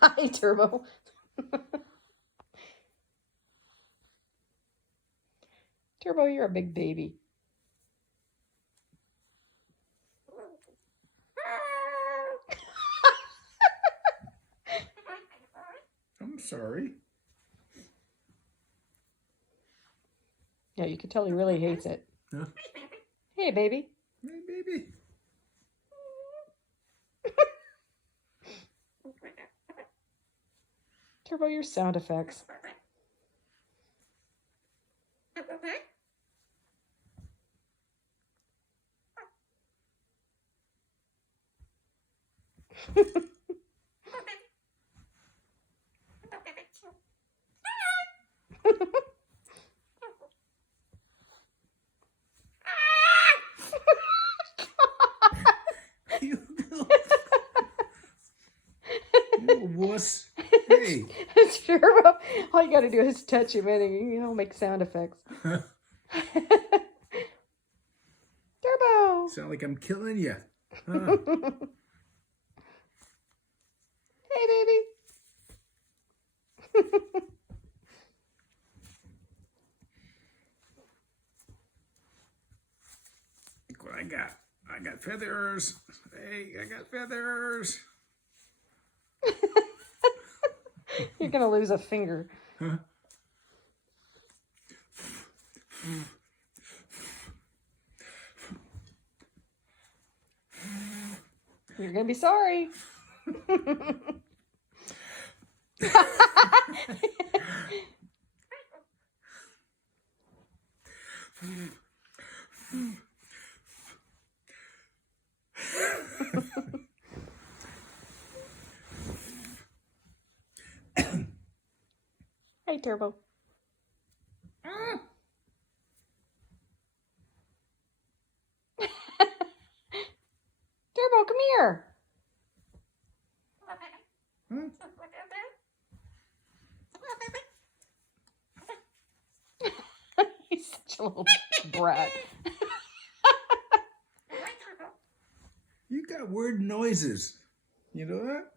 Hi, Turbo. Turbo, you're a big baby. I'm sorry. Yeah, you can tell he really hates it. Huh? Hey, baby. Hey, baby. Turbo, your sound effects. You little wuss. Hey. It's Turbo. All you gotta do is touch him and he'll make sound effects. Turbo! Sound like I'm killing you. Huh? Hey, baby. Look what I got. I got feathers. Hey, I got feathers. You're gonna lose a finger. Huh? You're gonna be sorry. Hey, Turbo. Turbo, come here. Huh? He's such a little brat. You got weird noises. You know that?